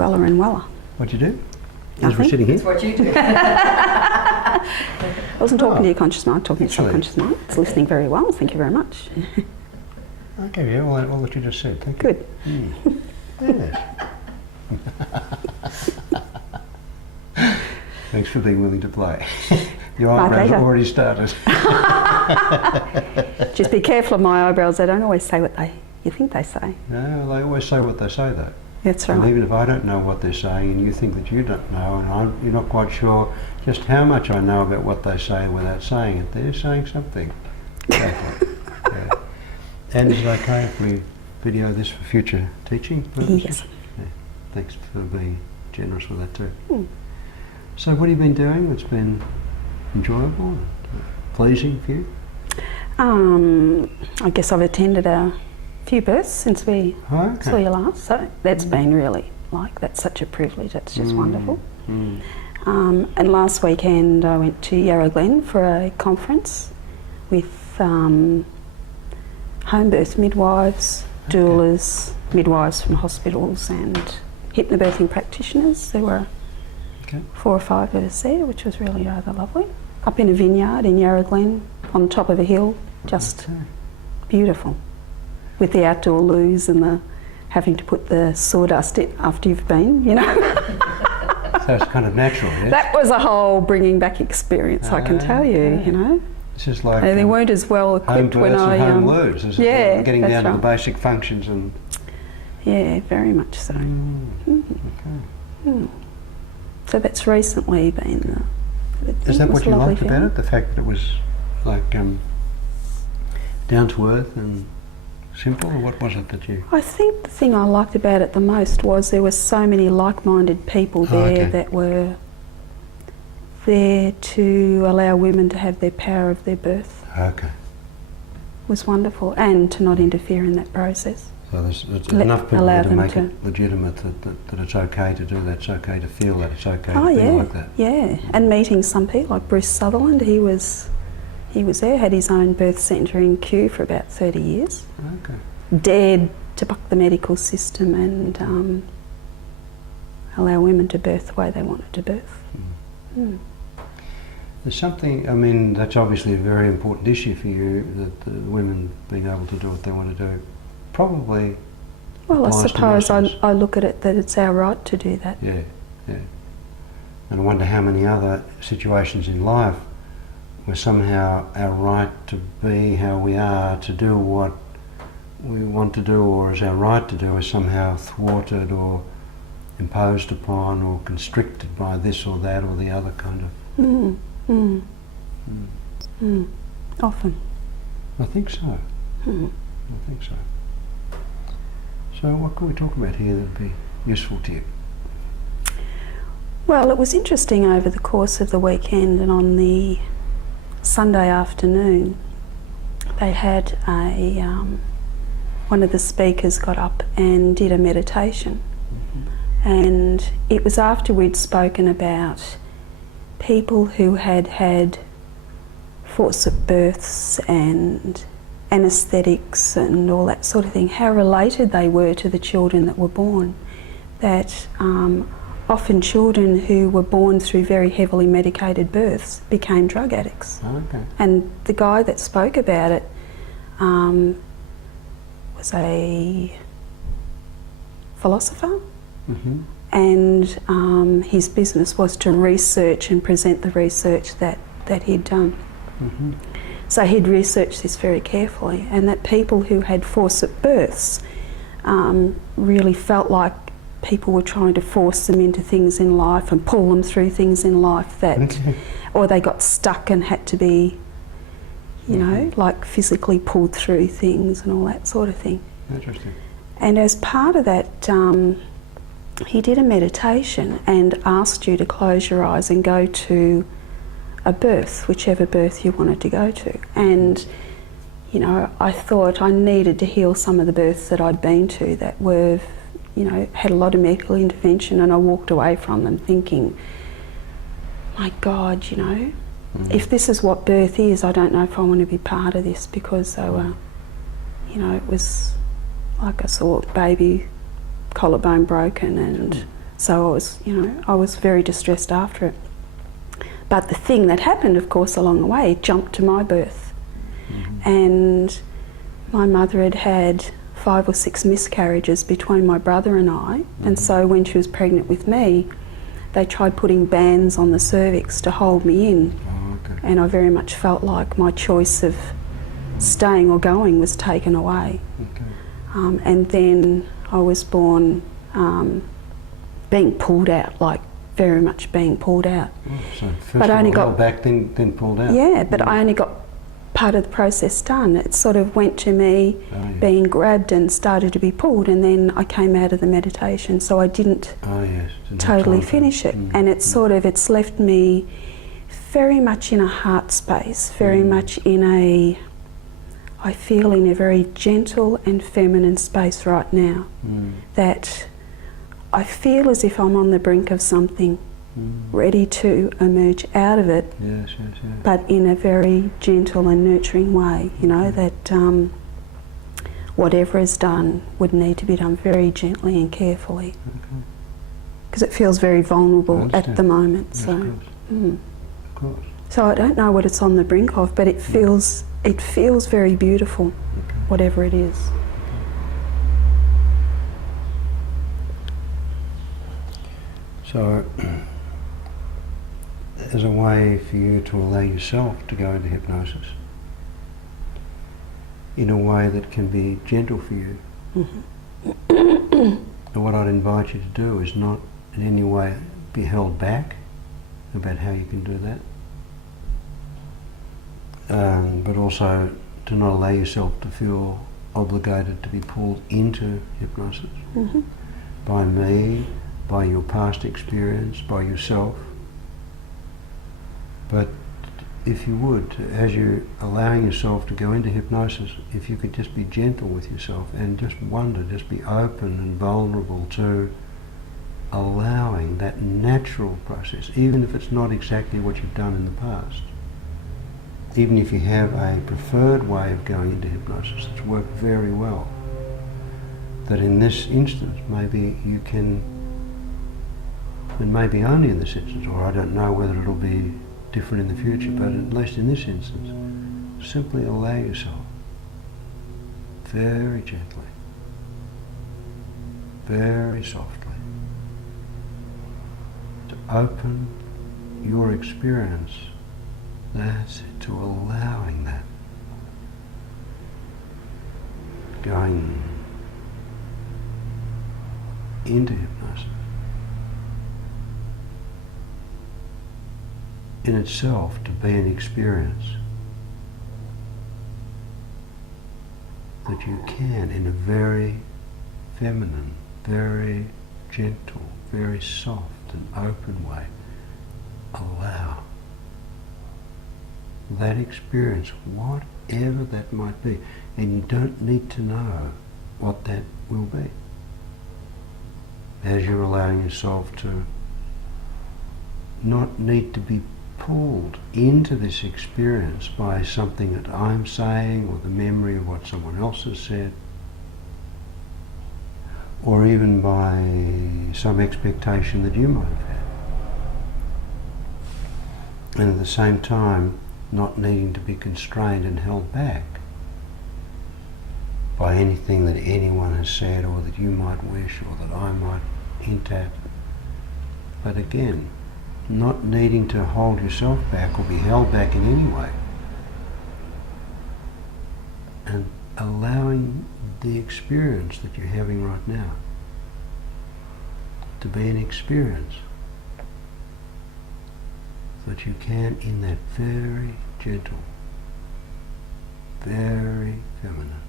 weller and weller. What'd you do? Nothing. As we're sitting here? That's what you do. I wasn't talking to your conscious mind, talking to your subconscious mind. It's listening very well, thank you very much. Okay, yeah, all that you just said, thank you. Good. Yes. Thanks for being willing to play. Your eyebrows have already started. Just be careful of my eyebrows, they don't always say what you think they say. No, they always say what they say though. That's right. And even if I don't know what they're saying and you think that you don't know and you're not quite sure just how much I know about what they say without saying it, they're saying something. Exactly. Yeah. And is it okay if we video this for future teaching purposes? Yes. Yeah. Thanks for being generous with that too. So what have you been doing that's been enjoyable, pleasing for you? I guess I've attended a few births since we saw you last, so that's been really that's such a privilege, that's just wonderful. And last weekend I went to Yarra Glen for a conference with home birth midwives, doulas, midwives from hospitals and hypnobirthing practitioners. There were 4 or 5 of us there, which was really rather lovely. Up in a vineyard in Yarra Glen, on top of a hill, just beautiful. With the outdoor loos and the having to put the sawdust in after you've been, you know. So it's kind of natural, yes? That was a whole bringing back experience, I can tell you, you know. This is like they weren't as well equipped when I... home loos, isn't it? Getting down to the basic functions and... Yeah, very much so. So that's recently been Is that what you liked about it? The fact that it was like down to earth and simple, or what was it that you... I think the thing I liked about it the most was there were so many like-minded people there that were there to allow women to have their power of their birth. Okay. It was wonderful, and to not interfere in that process. So there's enough people there to make it legitimate that it's okay to do that, it's okay to feel that, it's okay to feel like that. Yeah, and meeting some people like Bruce Sutherland, he was there, had his own birth centre in Kew for about 30 years. Okay. Dared to buck the medical system and allow women to birth the way they wanted to birth. There's something, I mean, that's obviously a very important issue for you, that the women being able to do what they want to do. Probably. Well, I suppose I look at it that it's our right to do that. Yeah, yeah. And I wonder how many other situations in life where somehow our right to be how we are, to do what we want to do or is our right to do, is somehow thwarted or imposed upon or constricted by this or that or the other kind of... Often. I think so. I think so. So what can we talk about here that would be useful to you? Well, it was interesting over the course of the weekend, and on the Sunday afternoon they had one of the speakers got up and did a meditation. And it was after we'd spoken about people who had had forceps births and anaesthetics and all that sort of thing, how related they were to the children that were born. That often children who were born through very heavily medicated births became drug addicts. Okay. And the guy that spoke about it was a philosopher. And his business was to research and present the research that he'd done. So he'd researched this very carefully, and that people who had forceps births really felt like people were trying to force them into things in life and pull them through things in life that, or they got stuck and had to be, you know, like physically pulled through things and all that sort of thing. Interesting. And as part of that, he did a meditation and asked you to close your eyes and go to a birth, whichever birth you wanted to go to. And, you know, I thought I needed to heal some of the births that I'd been to that were, you know, had a lot of medical intervention, and I walked away from them thinking, my God, you know, if this is what birth is, I don't know if I want to be part of this, because they were, you know, it was like I saw baby collarbone broken and So I was, I was very distressed after it. But the thing that happened, of course, along the way, jumped to my birth. And my mother had had 5 or 6 miscarriages between my brother and I, and so when she was pregnant with me, they tried putting bands on the cervix to hold me in. And I very much felt like my choice of staying or going was taken away. And then I was born being pulled out, like very much being pulled out. So first but I only got back, then pulled out. Yeah, but I only got part of the process done. It sort of went to me being grabbed and started to be pulled, and then I came out of the meditation, so I didn't totally finish it. And it's sort of, it's left me very much in a heart space, very much in a, I feel in a very gentle and feminine space right now, that I feel as if I'm on the brink of something, ready to emerge out of it, but in a very gentle and nurturing way, that whatever is done would need to be done very gently and carefully, because it feels very vulnerable at the moment. So, so I don't know what it's on the brink of, but it feels very beautiful, whatever it is. So, as a way for you to allow yourself to go into hypnosis in a way that can be gentle for you. And what I'd invite you to do is not in any way be held back about how you can do that, but also to not allow yourself to feel obligated to be pulled into hypnosis by me, by your past experience, by yourself. But if you would, as you're allowing yourself to go into hypnosis, if you could just be gentle with yourself and just wonder, just be open and vulnerable to allowing that natural process, even if it's not exactly what you've done in the past. Even if you have a preferred way of going into hypnosis that's worked very well, that in this instance maybe you can, and maybe only in this instance, or I don't know whether it'll be different in the future, but at least in this instance, simply allow yourself very gently, very softly, to open your experience. That's it, to allowing that, going into hypnosis. In itself to be an experience that you can, in a very feminine, very gentle, very soft and open way, allow that experience, whatever that might be. And you don't need to know what that will be. As you're allowing yourself to not need to be pulled into this experience by something that I'm saying, or the memory of what someone else has said, or even by some expectation that you might have had. And at the same time, not needing to be constrained and held back by anything that anyone has said, or that you might wish, or that I might hint at. But again, not needing to hold yourself back or be held back in any way, and allowing the experience that you're having right now to be an experience that you can, in that very gentle, very feminine,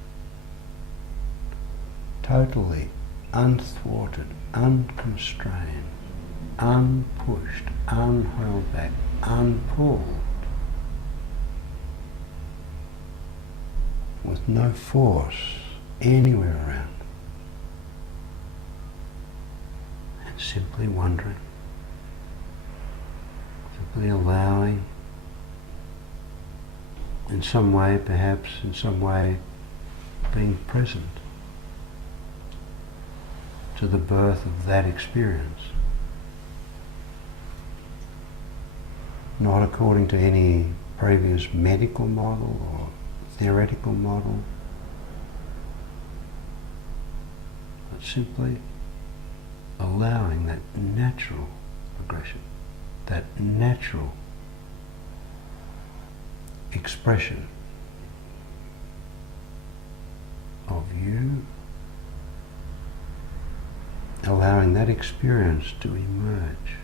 totally unthwarted, unconstrained, unpushed, unheld back, unpulled, with no force anywhere around, and simply wondering, simply allowing, in some way, perhaps in some way, being present to the birth of that experience. not according to any previous medical model or theoretical model, but simply allowing that natural progression, that natural expression of you, allowing that experience to emerge.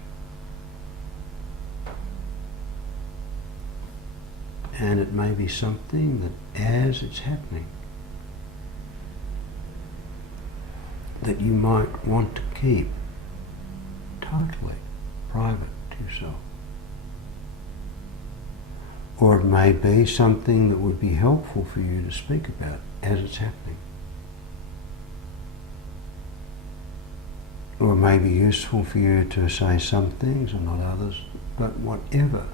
And it may be something that as it's happening, that you might want to keep totally private to yourself. Or it may be something that would be helpful for you to speak about as it's happening. Or it may be useful for you to say some things and not others, but whatever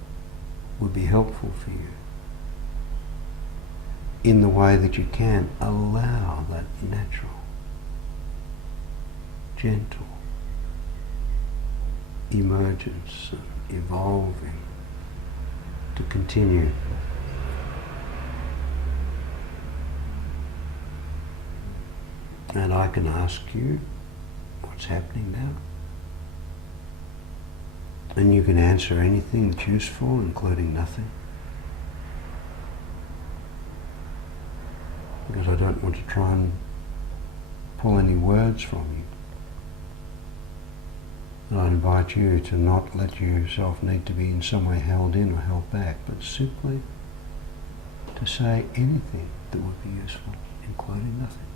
would be helpful for you, in the way that you can allow that natural, gentle emergence and evolving to continue. And I can ask you what's happening now. And you can answer anything that's useful, including nothing. Because I don't want to try and pull any words from you. And I invite you to not let yourself need to be in some way held in or held back, but simply to say anything that would be useful, including nothing.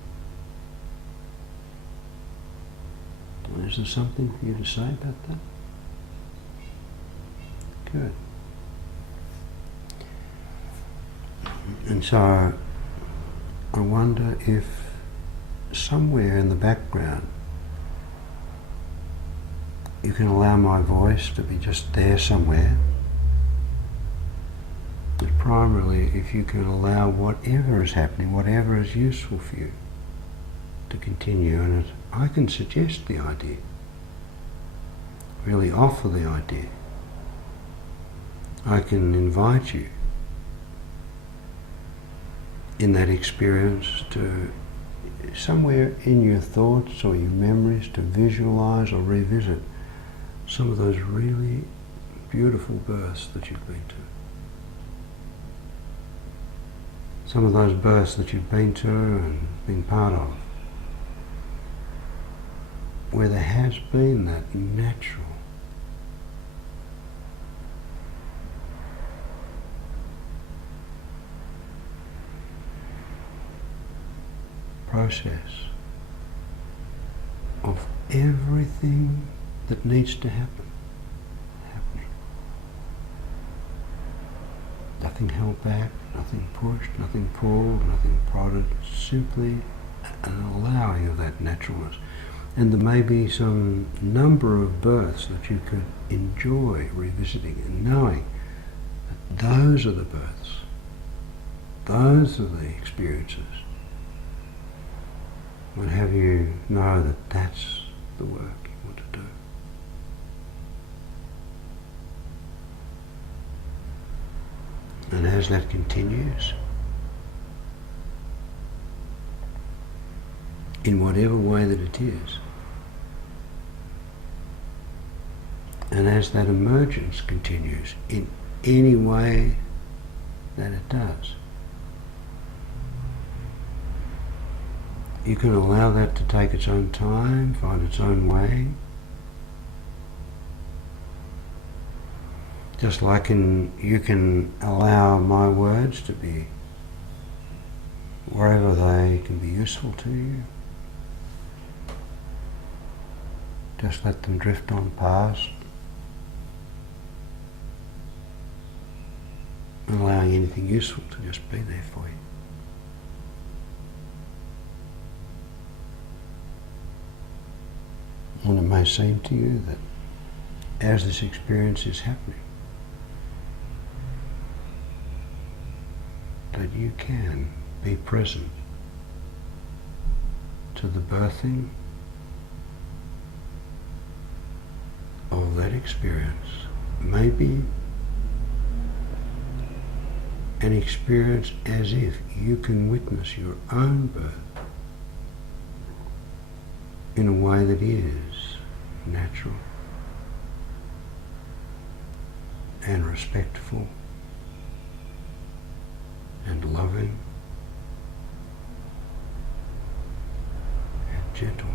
And is there something for you to say about that? Good. And so I wonder if somewhere in the background you can allow my voice to be just there somewhere. But primarily, if you can allow whatever is happening, whatever is useful for you, to continue. And I can suggest the idea, really offer the idea. I can invite you in that experience to somewhere in your thoughts or your memories to visualize or revisit some of those really beautiful births that you've been to. Some of those births that you've been to and been part of, where there has been that natural process of everything that needs to happen happening. Nothing held back, nothing pushed, nothing pulled, nothing prodded, simply an allowing of that naturalness. And there may be some number of births that you could enjoy revisiting and knowing that those are the births, those are the experiences. Would have you know that that's the work you want to do. And as that continues, in whatever way that it is, and as that emergence continues, in any way that it does, you can allow that to take its own time, find its own way. Just like you can allow my words to be wherever they can be useful to you. Just let them drift on past, allowing anything useful to just be there for you. And it may seem to you that as this experience is happening, that you can be present to the birthing of that experience. Maybe and experience as if you can witness your own birth in a way that is natural and respectful and loving and gentle.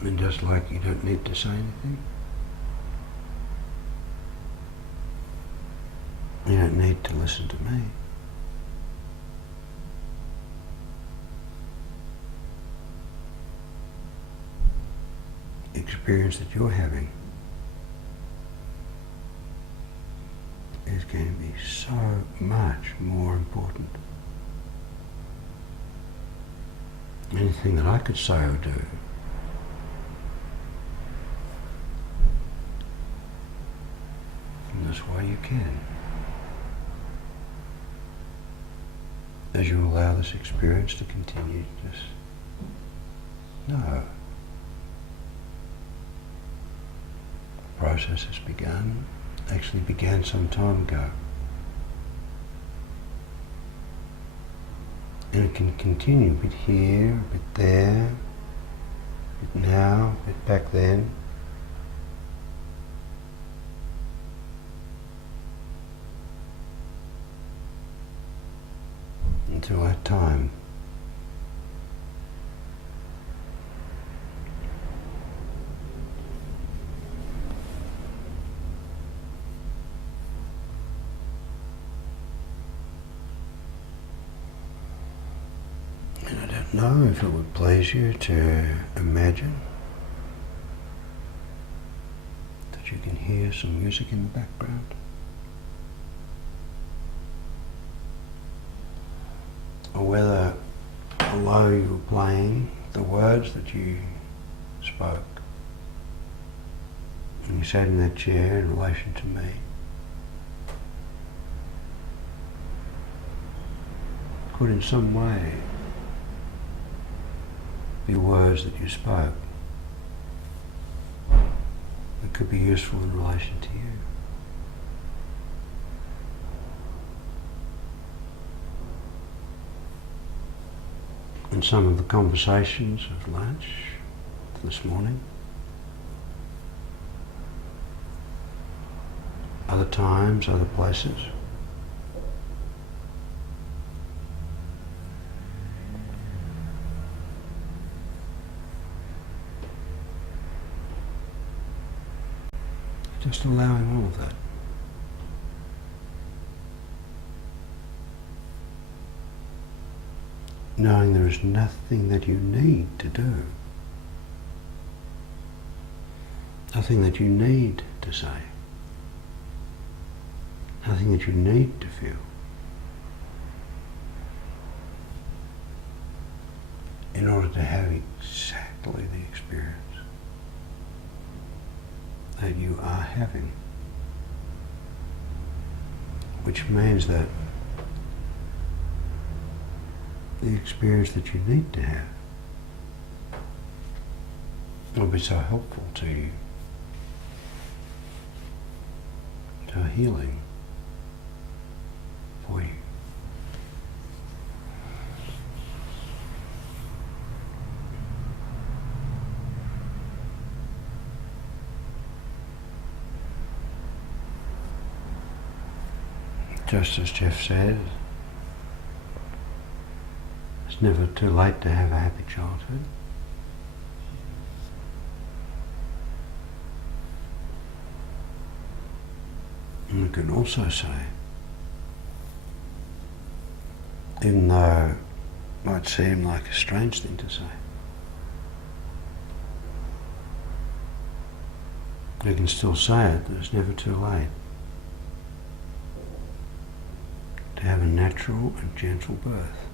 And just like you don't need to say anything, you don't need to listen to me. The experience that you're having is going to be so much more important. Anything that I could say or do in this way you can, as you allow this experience to continue. Just know the process has begun, actually began some time ago, and it can continue a bit here, a bit there, a bit now, a bit back then. Until that time. And I don't know if it would please you to imagine that you can hear some music in the background. Or whether, although you were playing the words that you spoke when you sat in that chair in relation to me, could in some way be words that you spoke that could be useful in relation to you. In some of the conversations of lunch this morning, other times, other places, just allowing all of that. Knowing there is nothing that you need to do, nothing that you need to say, nothing that you need to feel in order to have exactly the experience that you are having, which means that the experience that you need to have will be so helpful to you, to healing for you. Just as Jeff said, it's never too late to have a happy childhood. And we can also say, even though it might seem like a strange thing to say, we can still say it, that it's never too late to have a natural and gentle birth.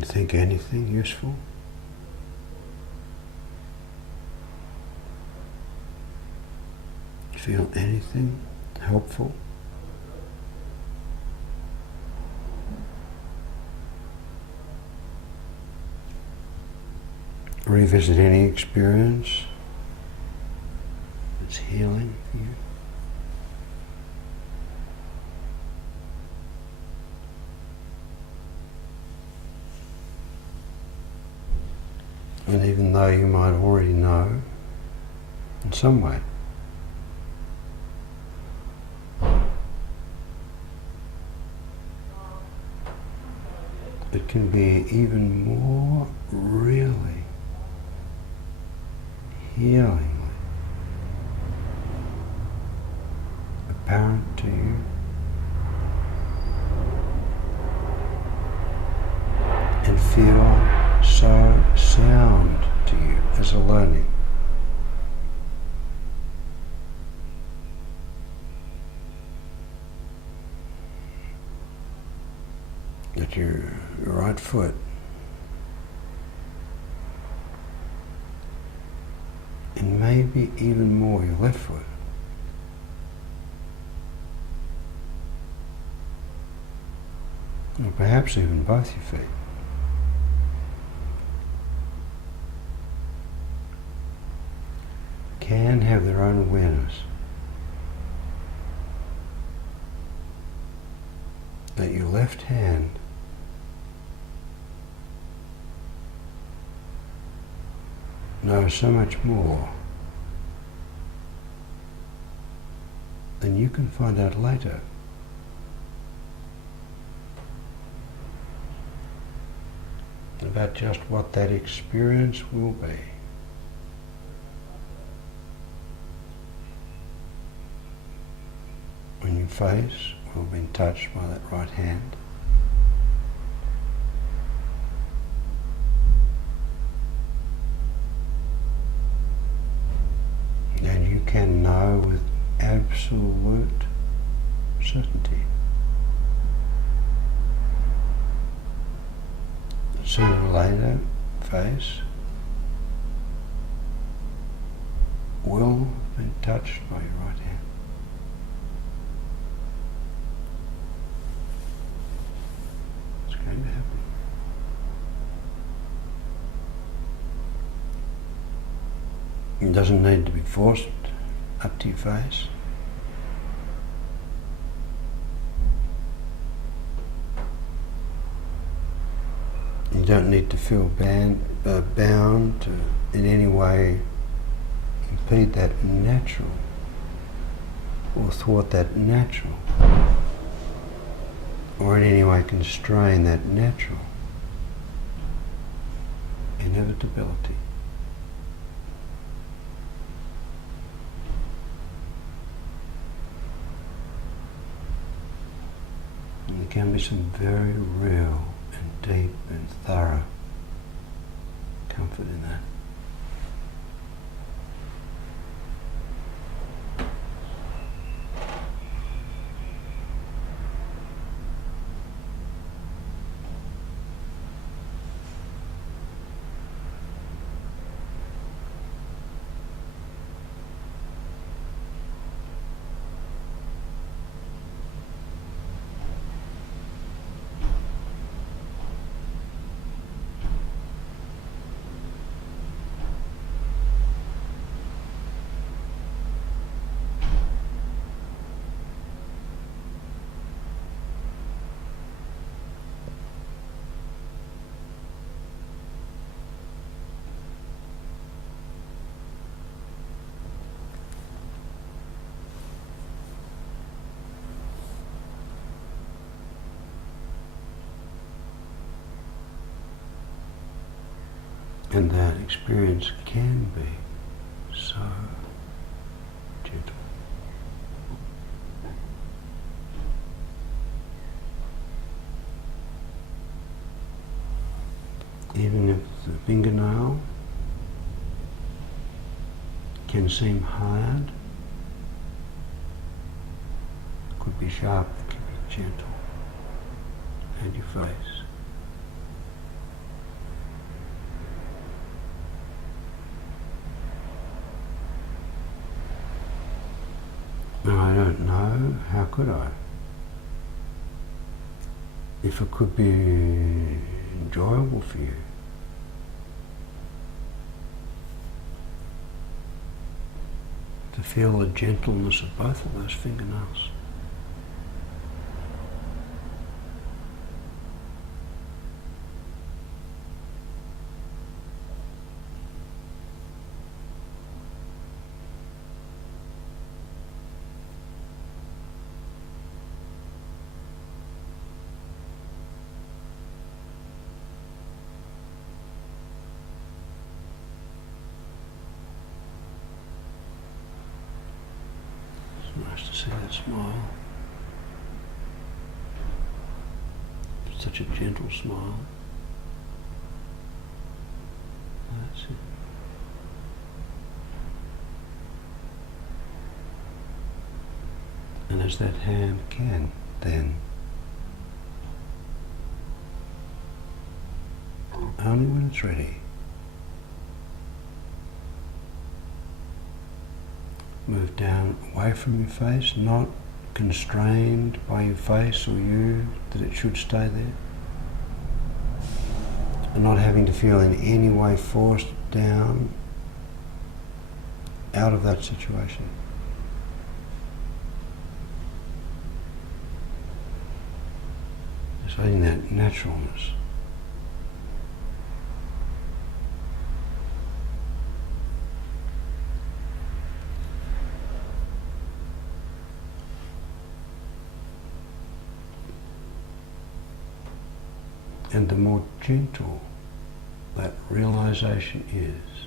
can think anything useful. Feel anything helpful. Revisit any experience that's healing for you. And even though you might already know in some way, it can be even more really healingly apparent to you, and feel so sound to you as a learning. That your right foot and maybe even more your left foot or perhaps even both your feet can have their own awareness that your left hand knows so much more than you can find out later. About just what that experience will be. When your face will have been touched by that right hand. And you can know with absolute certainty that sooner or later, face will have been touched by your right hand. It's going to happen. It doesn't need to be forced up to your face. You don't need to feel bound to in any way impede that natural or thwart that natural or in any way constrain that natural inevitability. And there can be some very real and deep and thorough comfort in that. And that experience can be so gentle. Even if the fingernail can seem hard, could be sharp, it can be gentle, and your face. And I don't know, how could I? If it could be enjoyable for you. To feel the gentleness of both of those fingernails. Nice to see that smile. Such a gentle smile. That's it. And as that hand can, then, only when it's ready, move down away from your face, not constrained by your face or you that it should stay there, and not having to feel in any way forced down out of that situation. Just letting that naturalness. And the more gentle that realization is,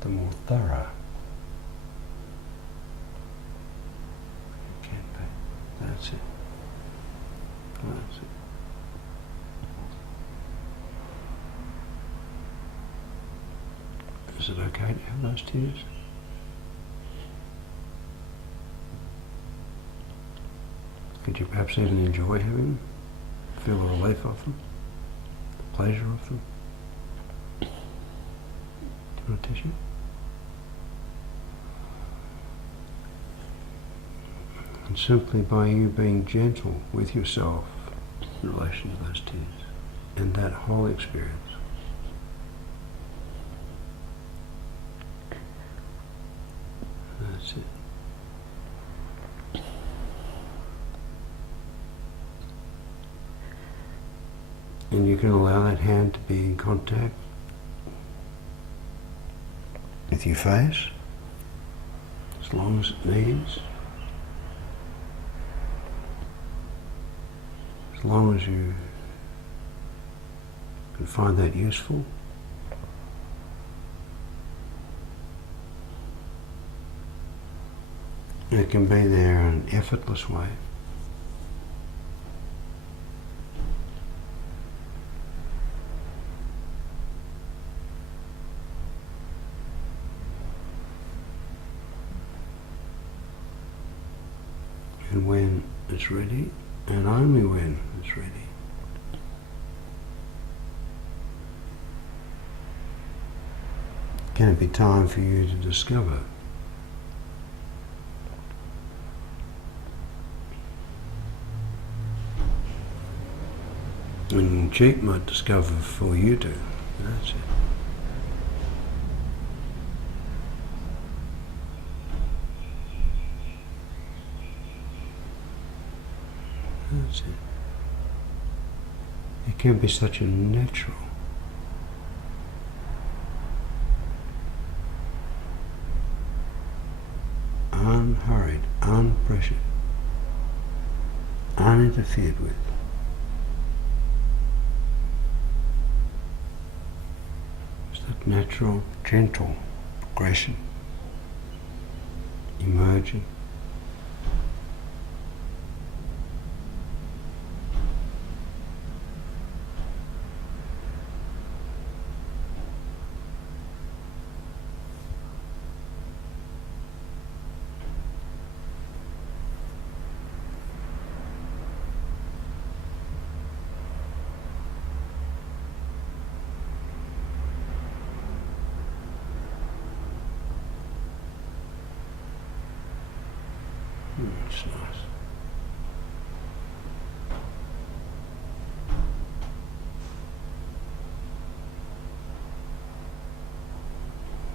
the more thorough it can be. That's it. That's it. Is it okay to have those tears? Could you perhaps even enjoy having them? Feel the relief of them? The pleasure of them? Do you want a tissue? And simply by you being gentle with yourself in relation to those tears and that whole experience, that's it. And you can allow that hand to be in contact with your face as long as it needs, as long as you can find that useful. And it can be there in an effortless way. And when it's ready, and only when it's ready, can it be time for you to discover and Cheek might discover for you to. That's it. That's it. It can be such a natural, unhurried, unpressured, uninterfered with. It's that natural, gentle progression, emerging.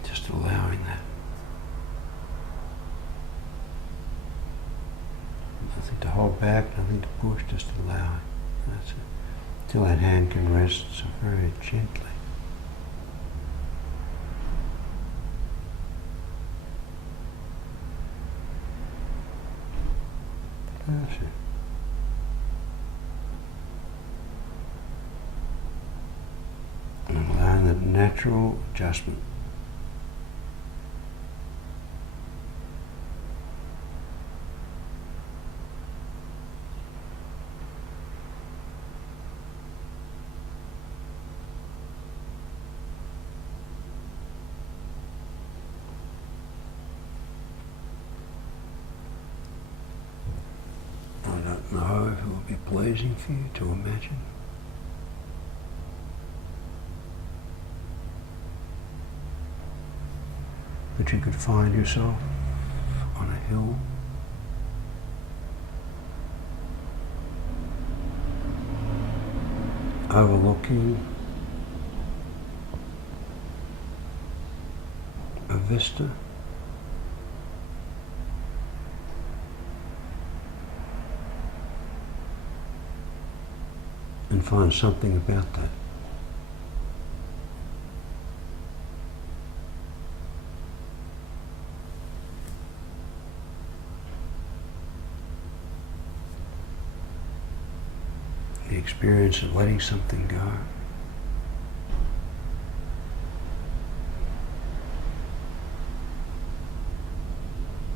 Just allowing that. Nothing to hold back, nothing to push, just allowing. That's it. Till that hand can rest so very gently. That's it. And allowing that natural adjustment. I don't know if it will be pleasing for you to imagine. That you could find yourself on a hill, overlooking a vista. And find something about that. The experience of letting something go.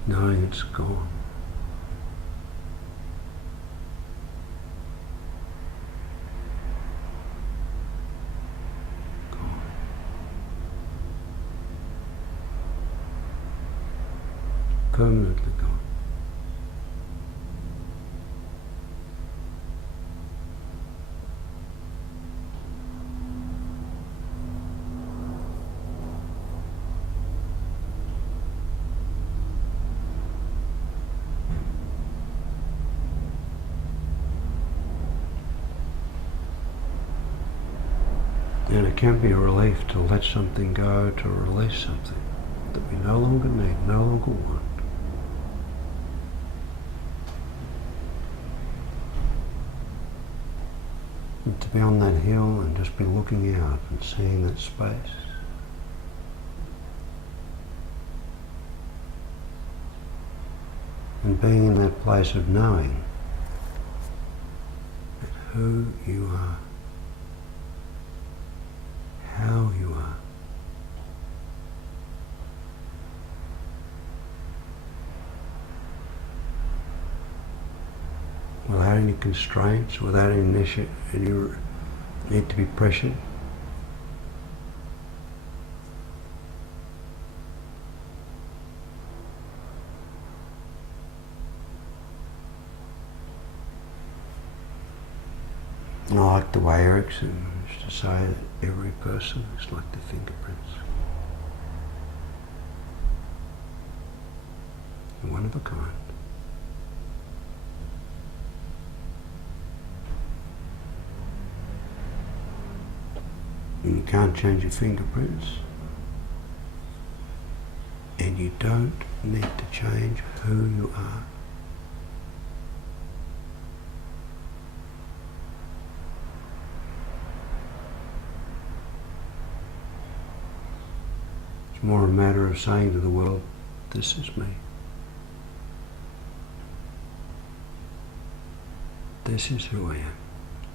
Knowing it's gone. Permanently gone. And it can be a relief to let something go, to release something that we no longer need, no longer want. And to be on that hill and just be looking out and seeing that space. And being in that place of knowing that who you are, how you are. Without any constraints, without any need to be pressured. And I like the way Erickson used to say that every person is like the fingerprints. One of a kind. And you can't change your fingerprints. And you don't need to change who you are. It's more a matter of saying to the world, this is me. This is who I am.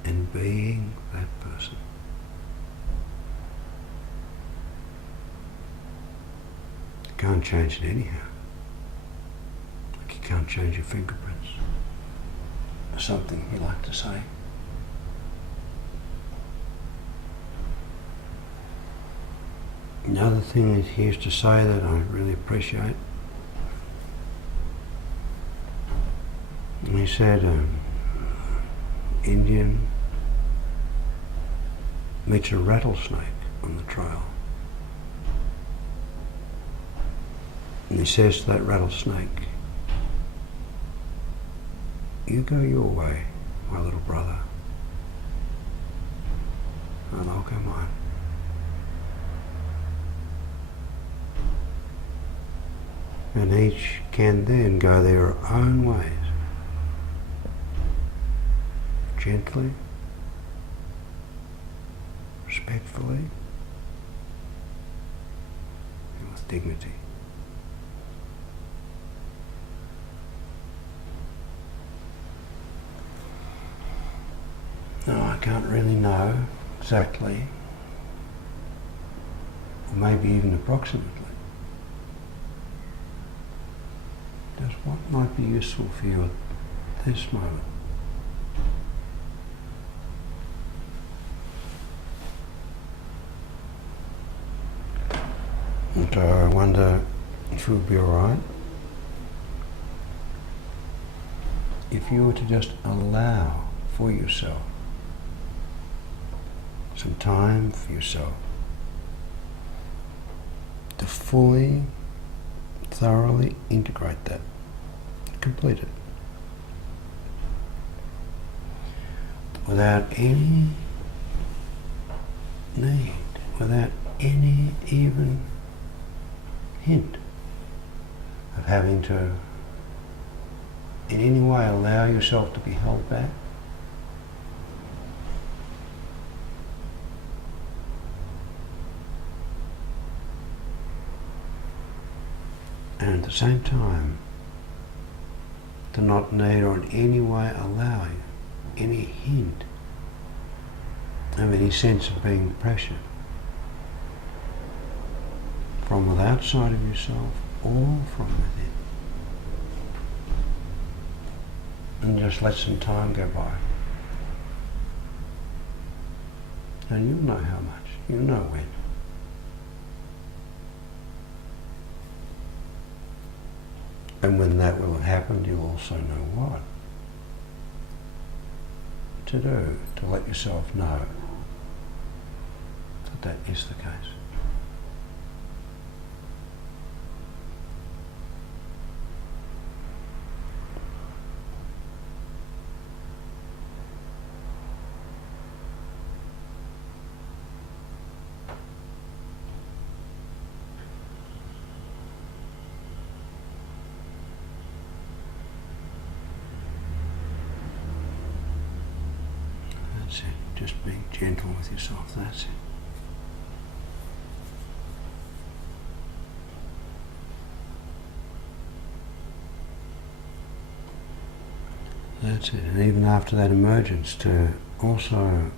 And being that person. Can't change it anyhow. Like you can't change your fingerprints. Or something we like to say. Another thing that he used to say that I really appreciate. He said, Indian meets a rattlesnake on the trail. And he says to that rattlesnake, you go your way, my little brother, and I'll go mine. And each can then go their own ways, gently, respectfully, and with dignity. No, I can't really know exactly, or maybe even approximately, just what might be useful for you at this moment. And so I wonder if it would be alright if you were to just allow for yourself some time for yourself to fully, thoroughly integrate that, complete it, without any need, without any even hint of having to in any way allow yourself to be held back. And at the same time, to not need or in any way allowing any hint of any sense of being pressured from the outside of yourself or from within. And just let some time go by. And you'll know how much, you'll know when. And when that will have happened, you'll also know what to do to let yourself know that that is the case. That's it. Just being gentle with yourself, that's it. That's it. And even after that emergence, to also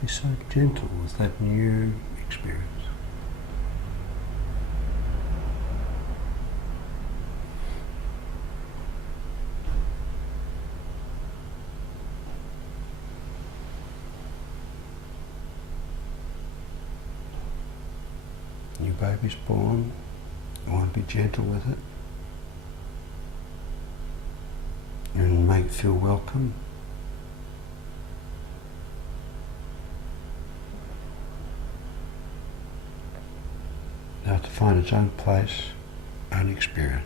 be so gentle with that new experience. New baby's born, you want to be gentle with it and make it feel welcome. Now to find its own place, own experience,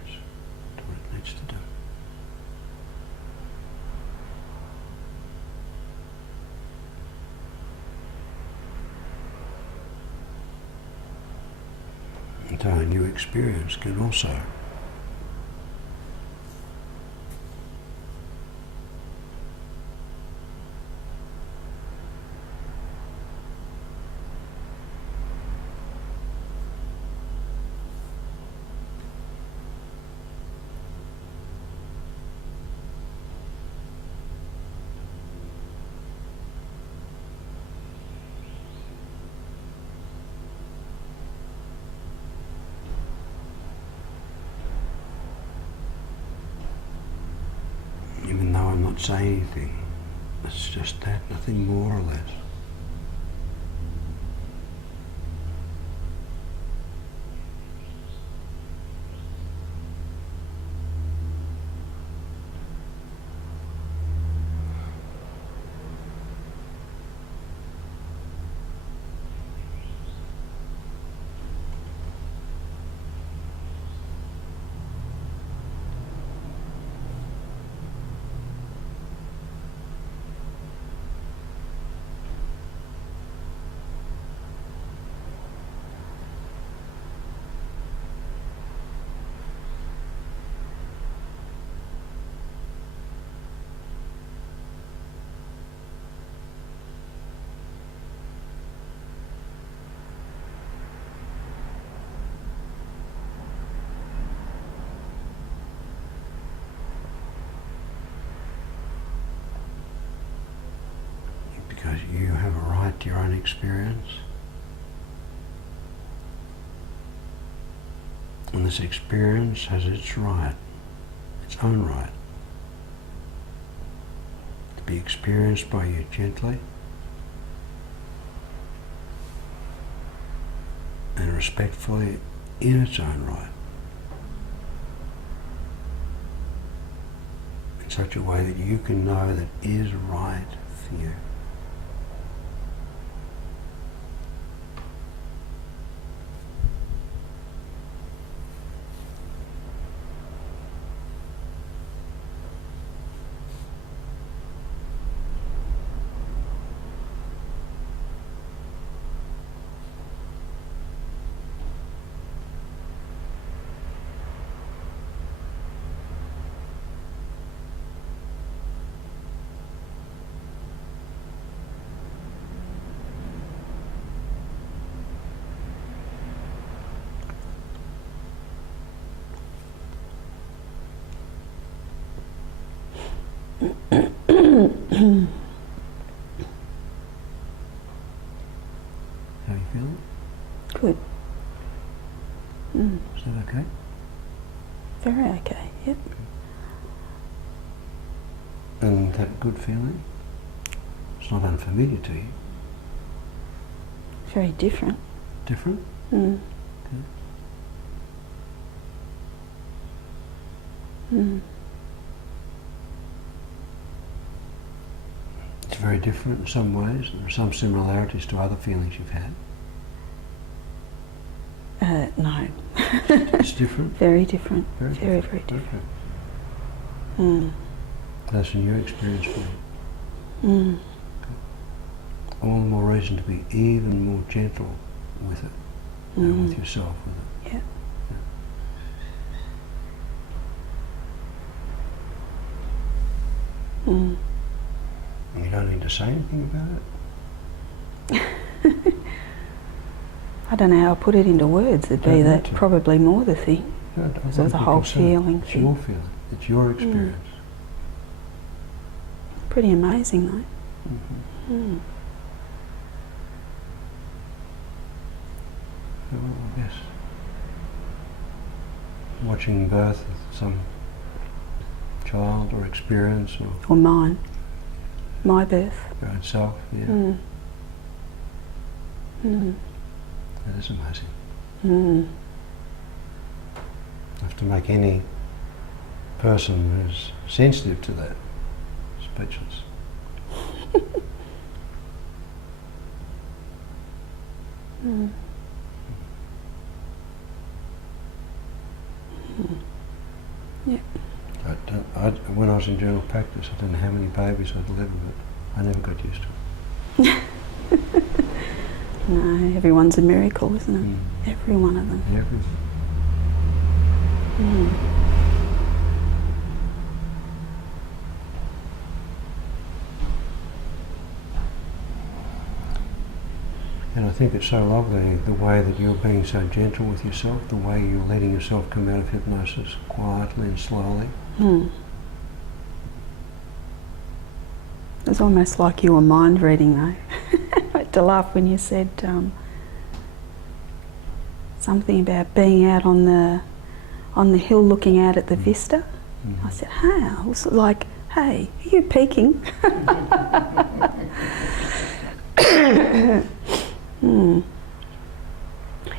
do what it needs to do. And a new experience can also even though I'm not saying anything, it's just that, nothing more or less. right to your own experience. And this experience has its right, its own right, to be experienced by you gently and respectfully in its own right, in such a way that you can know that is right for you. How are you feeling? Good. Is that okay? Very okay, yep. And that good feeling, it's not unfamiliar to you. Very different. Different? Mm. Okay. Mm. It's very different in some ways. There are some similarities to other feelings you've had. No. It's different? Very different. Very Very different. different. Okay. Mm. That's a new experience for you. Mm. All the more reason to be even more gentle with it, and with yourself with it. Yeah. Mm. And you don't need to say anything about it. I don't know how to put it into words. It'd be that probably more the thing. No, So the whole feeling. It's your feeling. It's your experience. Pretty amazing though. Mm-hmm. Well, I guess watching birth of some child or experience Or mine. My birth. your own self, yeah, Mm. Mm. that is amazing. Mm. Enough to make any person who's sensitive to that speechless. Mm. Yeah. When I was in general practice, I don't know how many babies I'd delivered, but I never got used to it. No, everyone's a miracle, isn't it? Every one of them. Everything. Mm. And I think it's so lovely the way that you're being so gentle with yourself, the way you're letting yourself come out of hypnosis quietly and slowly. Mm. It was almost like you were mind reading though. I had to laugh when you said something about being out on the hill looking out at the vista. Mm-hmm. I said, hey, I was like, hey, are you peeking? Mm.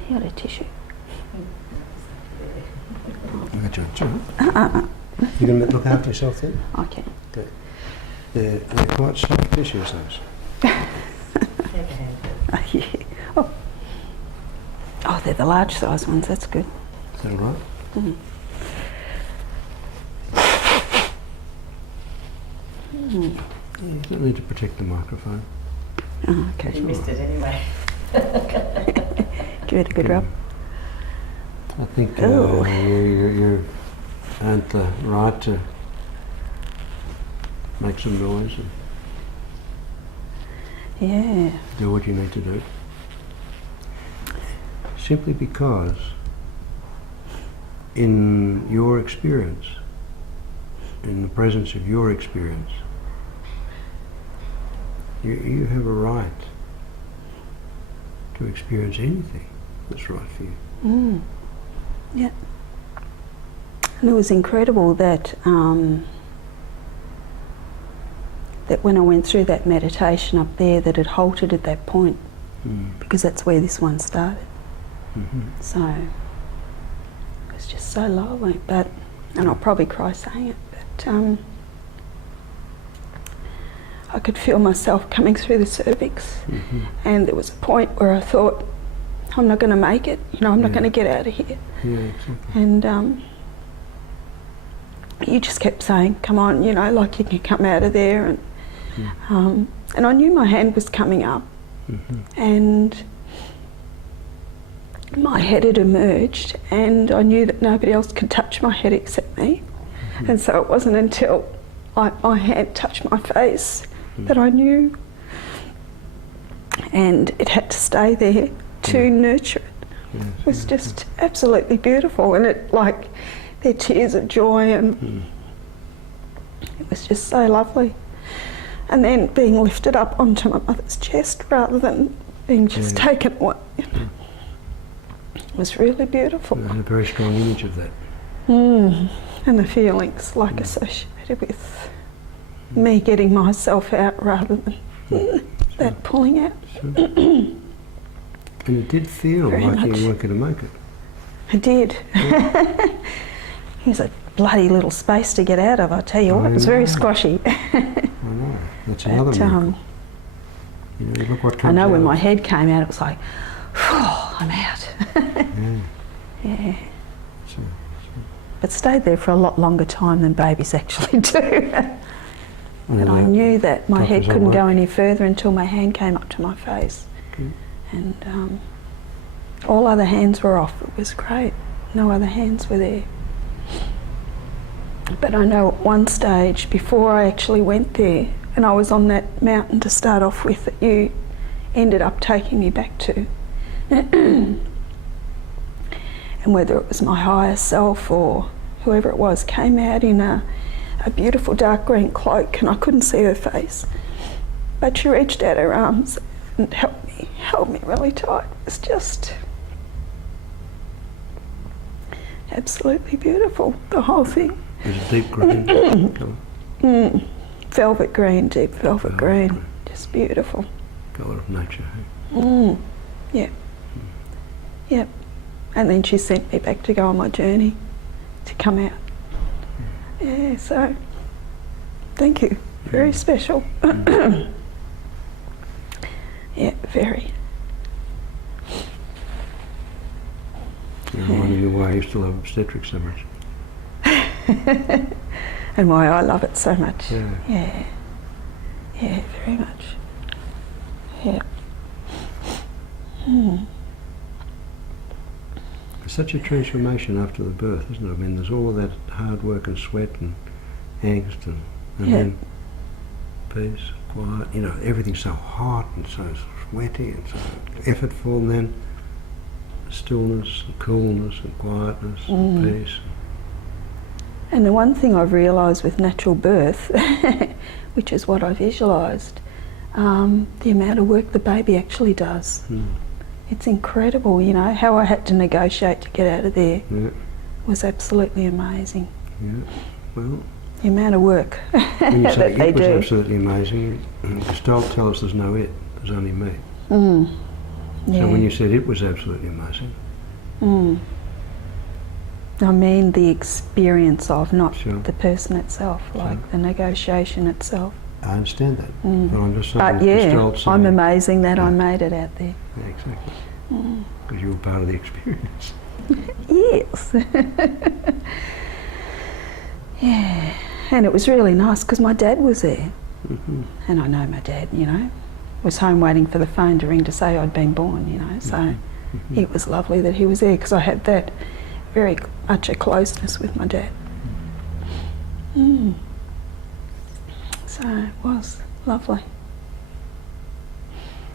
You got a tissue? I got you. You going to look after yourself then? Okay. Okay. They're quite soft tissues, those. Yeah. Oh, they're the large size ones, that's good. Is that all right? Mm. Mm. Yeah, you don't need to protect the microphone. Oh, okay. You missed it anyway. Give it a good rub. I think you earned the right to make some noise and Yeah. do what you need to do. Simply because in your experience, in the presence of your experience, you have a right to experience anything that's right for you. Yeah. And it was incredible that that when I went through that meditation up there, that it halted at that point, because that's where this one started. So it was just so lovely. And I'll probably cry saying it, but I could feel myself coming through the cervix, and there was a point where I thought, I'm not going to make it, I'm not going to get out of here. Yeah, exactly. And you just kept saying, come on, like you can come out of there. And I knew my hand was coming up, and my head had emerged, and I knew that nobody else could touch my head except me. And so it wasn't until my hand touched my face that I knew, and it had to stay there to nurture it. It was just absolutely beautiful, and they're tears of joy, and it was just so lovely. And then being lifted up onto my mother's chest rather than being just taken away. It was really beautiful. I had a very strong image of that. And the feelings associated with me getting myself out rather than that pulling out. And it did feel Very like much. you weren't going to make it. I did. It was a bloody little space to get out of, I tell you what. It was very squashy. I know. That's another miracle. Look what I comes know out. when my head came out, it was like, I'm out. Yeah. But stayed there for a lot longer time than babies actually do. And I knew that my head couldn't go any further until my hand came up to my face. And all other hands were off. It was great. No other hands were there. But I know at one stage, before I actually went there, and I was on that mountain to start off with, that you ended up taking me back to. And whether it was my higher self or whoever it was, came out in a beautiful dark green cloak, and I couldn't see her face. But she reached out her arms and held me really tight. It was just absolutely beautiful, the whole thing. It was a deep green colour. Velvet green, deep velvet green. Just beautiful. Colour of nature, hey? Yeah. Yep. And then she sent me back to go on my journey, to come out. Yeah, so thank you. Very special. Yeah, very. You're reminding me why I used to love obstetrics so much. And why I love it so much. Yeah. Yeah, very much. Yeah. It's such a transformation after the birth, isn't it? I mean, there's all that hard work and sweat and angst and then peace, quiet, everything's so hot and so sweaty and so effortful, and then stillness and coolness and quietness and peace. And the one thing I've realised with natural birth, which is what I visualised, the amount of work the baby actually does. It's incredible, how I had to negotiate to get out of there was absolutely amazing. Yeah, well, the amount of work when you say that they it was do. absolutely amazing, Gestalt tell us there's no it, there's only me. Yeah. So when you said it was absolutely amazing. I mean the experience of, not Sure. the person itself, like the negotiation itself. I understand that, but I'm just saying. But yeah, Gestalt saying, I'm amazing that I made it out there. Yeah, exactly. Because you were part of the experience. Yes. Yeah, and it was really nice because my dad was there. And I know my dad, was home waiting for the phone to ring to say I'd been born, so it was lovely that he was there because I had that very much a closeness with my dad. So it was lovely.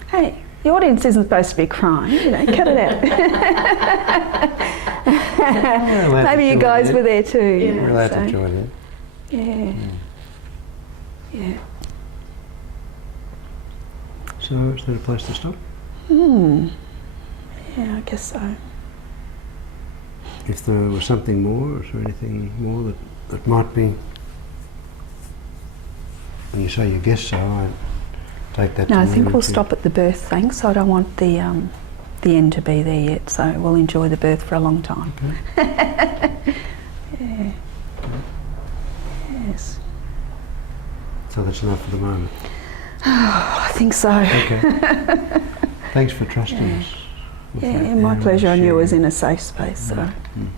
Hey, the audience isn't supposed to be crying, cut it out. Maybe you guys were there too. We're allowed to join in. Yeah. So is that a place to stop? Yeah, I guess so. If there was something more, is there anything more that might be? When you say you guess so, I take that. No, to I mean think we'll that you- stop at the birth thing, so I don't want the end to be there yet, so we'll enjoy the birth for a long time. Okay. Yeah. Yes. So that's enough for the moment. I think so. Okay. Thanks for trusting us. with that Yeah, my and pleasure. I knew I was sharing. in a safe space, so. Mm.